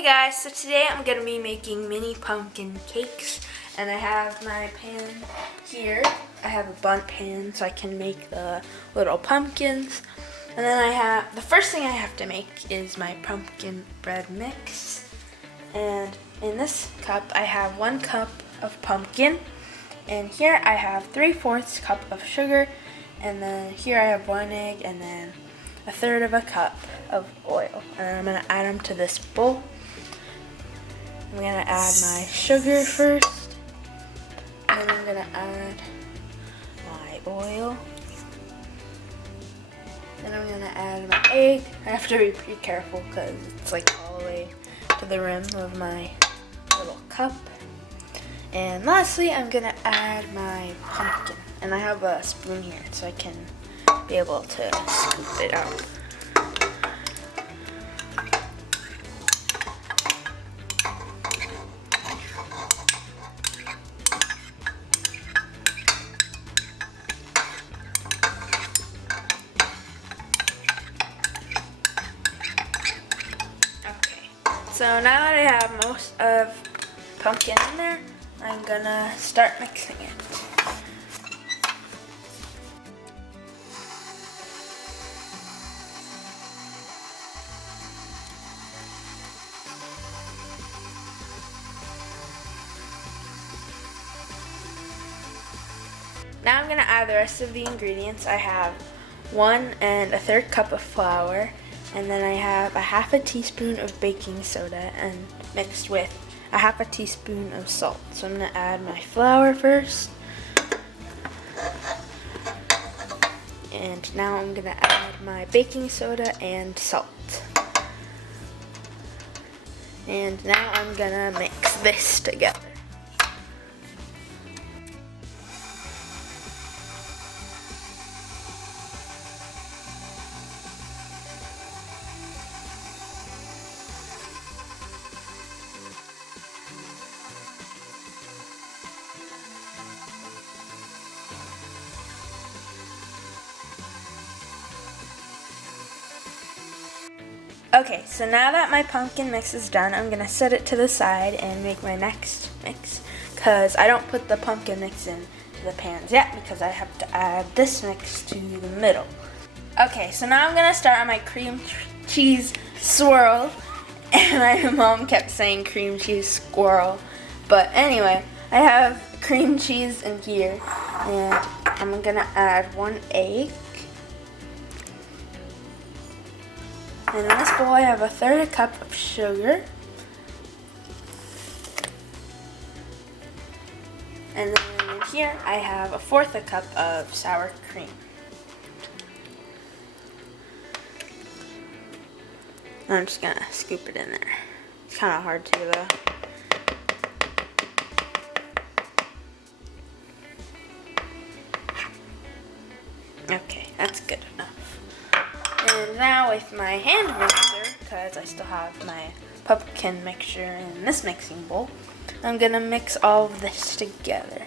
Hey guys, so today I'm going to be making mini pumpkin cakes, and I have my pan here. I have a bundt pan so I can make the little pumpkins, and then the first thing I have to make is my pumpkin bread mix. And in this cup I have 1 cup of pumpkin, and here I have 3/4 cup of sugar, and then here I have 1 egg, and then 1/3 of a cup of oil. And then I'm going to add them to this bowl. I'm going to add my sugar first, and then I'm going to add my oil. Then I'm going to add my egg. I have to be pretty careful because it's like all the way to the rim of my little cup. And lastly, I'm going to add my pumpkin. And I have a spoon here so I can be able to scoop it out. So now that I have most of pumpkin in there, I'm gonna start mixing it. Now I'm gonna add the rest of the ingredients. I have 1 1/3 cup of flour, and then I have a 1/2 teaspoon of baking soda and mixed with a 1/2 teaspoon of salt. So I'm going to add my flour first. And now I'm going to add my baking soda and salt. And now I'm going to mix this together. Okay, so now that my pumpkin mix is done, I'm going to set it to the side and make my next mix, because I don't put the pumpkin mix in the pans yet because I have to add this mix to the middle. Okay, so now I'm going to start on my cream cheese swirl, and my mom kept saying cream cheese squirrel, but anyway, I have cream cheese in here, and I'm going to add 1 egg. And in this bowl I have 1/3 cup of sugar. And then in here I have 1/4 cup of sour cream. I'm just gonna scoop it in there. It's kind of hard to though. Okay, that's good enough. And now with my hand mixer, because I still have my pumpkin mixture in this mixing bowl, I'm going to mix all of this together.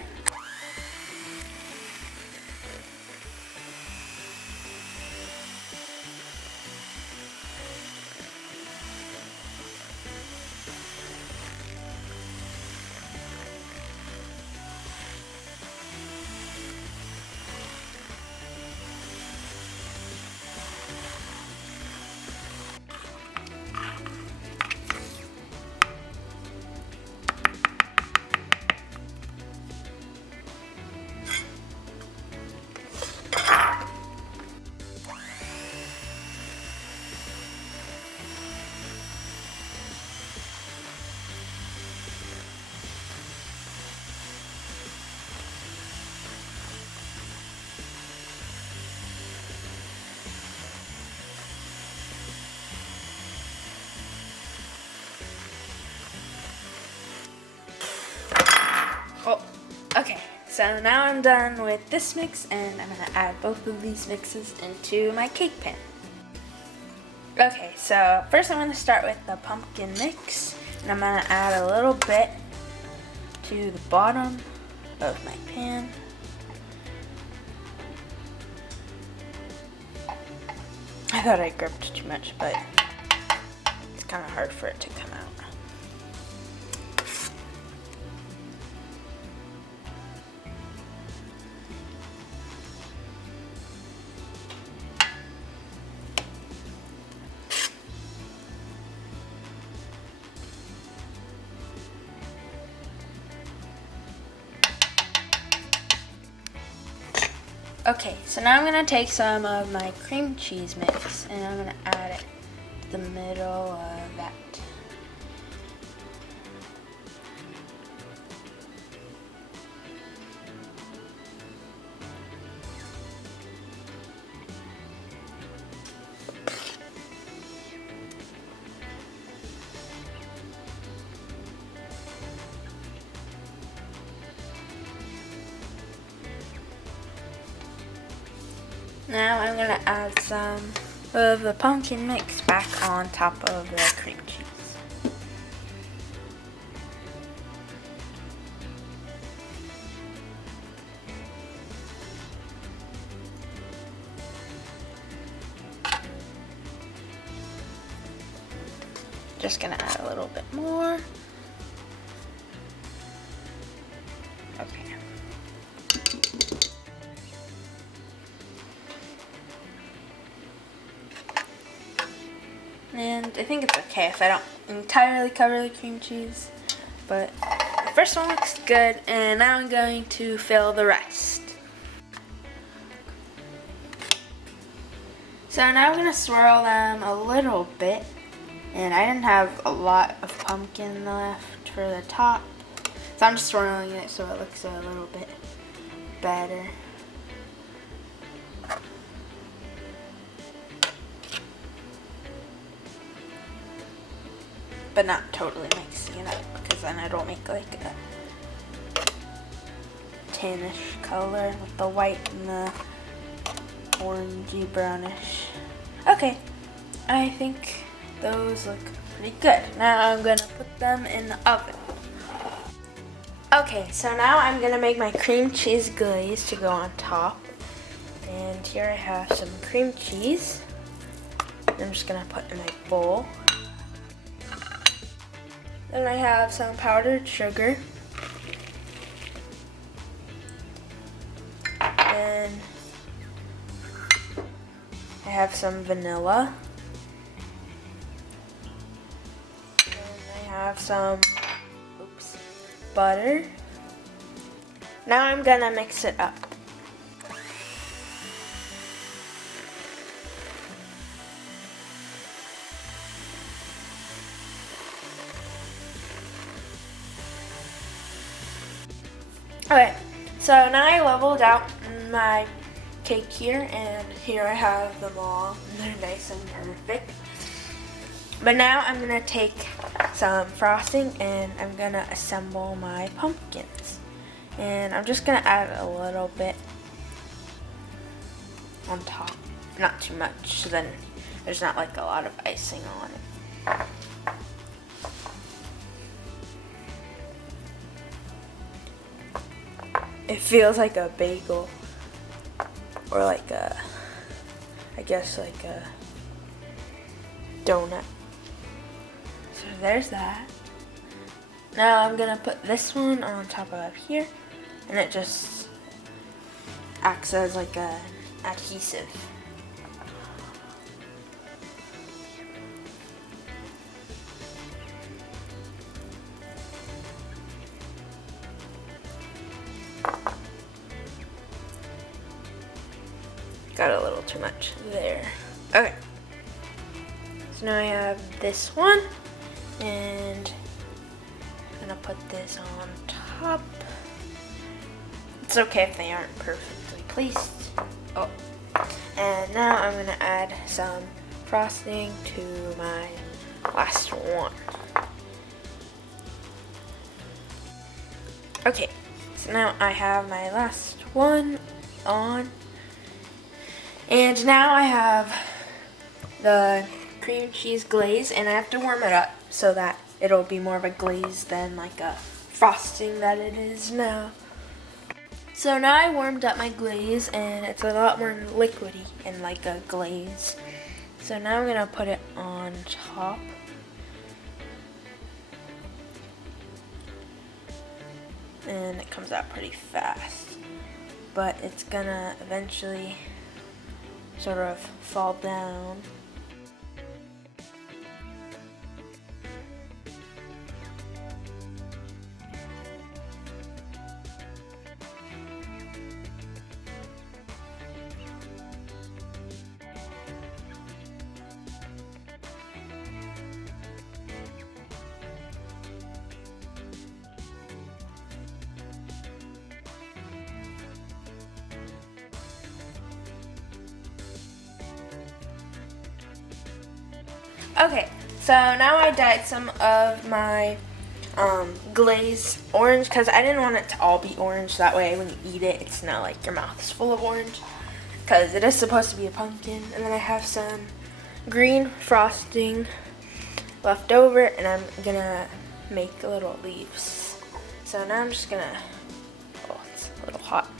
Oh, okay, so now I'm done with this mix, and I'm going to add both of these mixes into my cake pan. Okay, so first I'm going to start with the pumpkin mix, and I'm going to add a little bit to the bottom of my pan. I thought I gripped too much, but it's kind of hard for it to come out. Okay, so now I'm gonna take some of my cream cheese mix and I'm gonna add it to the middle of that. Now I'm going to add some of the pumpkin mix back on top of the cream cheese. Just going to add a little bit more. Okay. And I think it's okay if I don't entirely cover the cream cheese, but the first one looks good, and now I'm going to fill the rest. So now I'm going to swirl them a little bit, and I didn't have a lot of pumpkin left for the top, so I'm just swirling it so it looks a little bit better. But not totally mixing it up, because then it'll make like a tannish color with the white and the orangey brownish. Okay, I think those look pretty good. Now I'm gonna put them in the oven. Okay, so now I'm gonna make my cream cheese glaze to go on top. And here I have some cream cheese. I'm just gonna put in my bowl. Then I have some powdered sugar. Then I have some vanilla. And I have some butter. Now I'm gonna mix it up. Okay, so now I leveled out my cake here, and here I have them all. They're nice and perfect. But now I'm gonna take some frosting and I'm gonna assemble my pumpkins. And I'm just gonna add a little bit on top, not too much, so then there's not like a lot of icing on it. It feels like a bagel, or like a, I guess like a donut. So there's that. Now I'm gonna put this one on top of here, and it just acts as like an adhesive. Got a little too much there. Okay. So now I have this one, and I'm gonna put this on top. It's okay if they aren't perfectly placed. Oh. And now I'm gonna add some frosting to my last one. Okay, so now I have my last one on. And now I have the cream cheese glaze, and I have to warm it up so that it'll be more of a glaze than like a frosting that it is now. So now I warmed up my glaze, and it's a lot more liquidy and like a glaze. So now I'm gonna put it on top. And it comes out pretty fast, but it's gonna eventually sort of fall down. Okay, so now I dyed some of my glaze orange because I didn't want it to all be orange. That way when you eat it, it's not like your mouth is full of orange, because it is supposed to be a pumpkin. And then I have some green frosting left over, and I'm gonna make little leaves. So now I'm just gonna, oh, it's a little hot.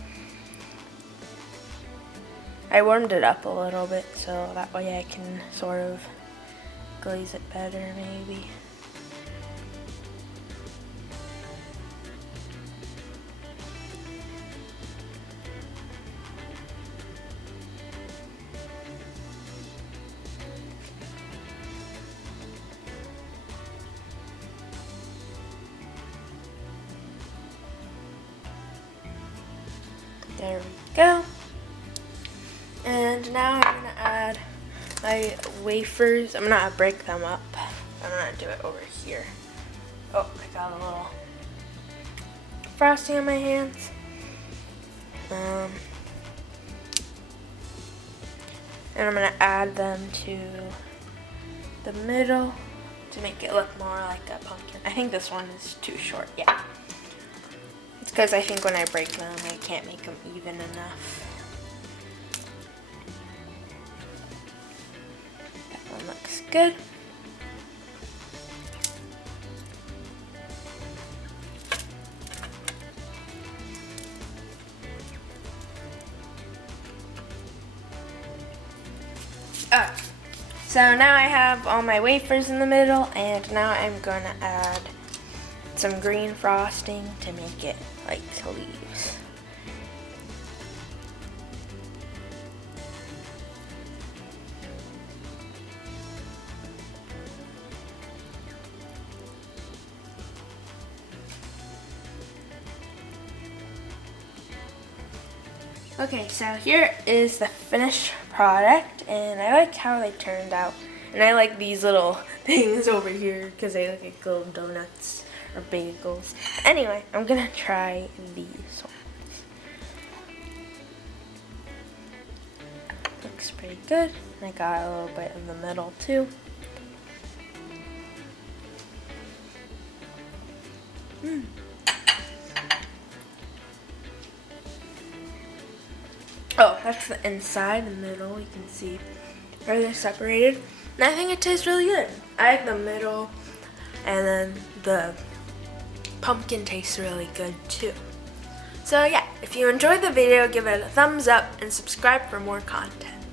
I warmed it up a little bit so that way I can sort of glaze it better maybe. There we go. And now I'm gonna add my wafers. I'm gonna break them up. I'm gonna do it over here. Oh, I got a little frosting on my hands. And I'm gonna add them to the middle to make it look more like a pumpkin. I think this one is too short, yeah. It's because I think when I break them, I can't make them even enough. That one looks good. So now I have all my wafers in the middle, and now I'm going to add some green frosting to make it like leaves. Okay, so here is the finished product, and I like how they turned out. And I like these little things over here because they look like little donuts or bagels. Anyway, I'm gonna try these ones. Looks pretty good. I got a little bit in the middle too. Oh, that's the inside, the middle, you can see where they're separated. And I think it tastes really good. I like the middle, and then the pumpkin tastes really good too. So yeah, if you enjoyed the video, give it a thumbs up and subscribe for more content.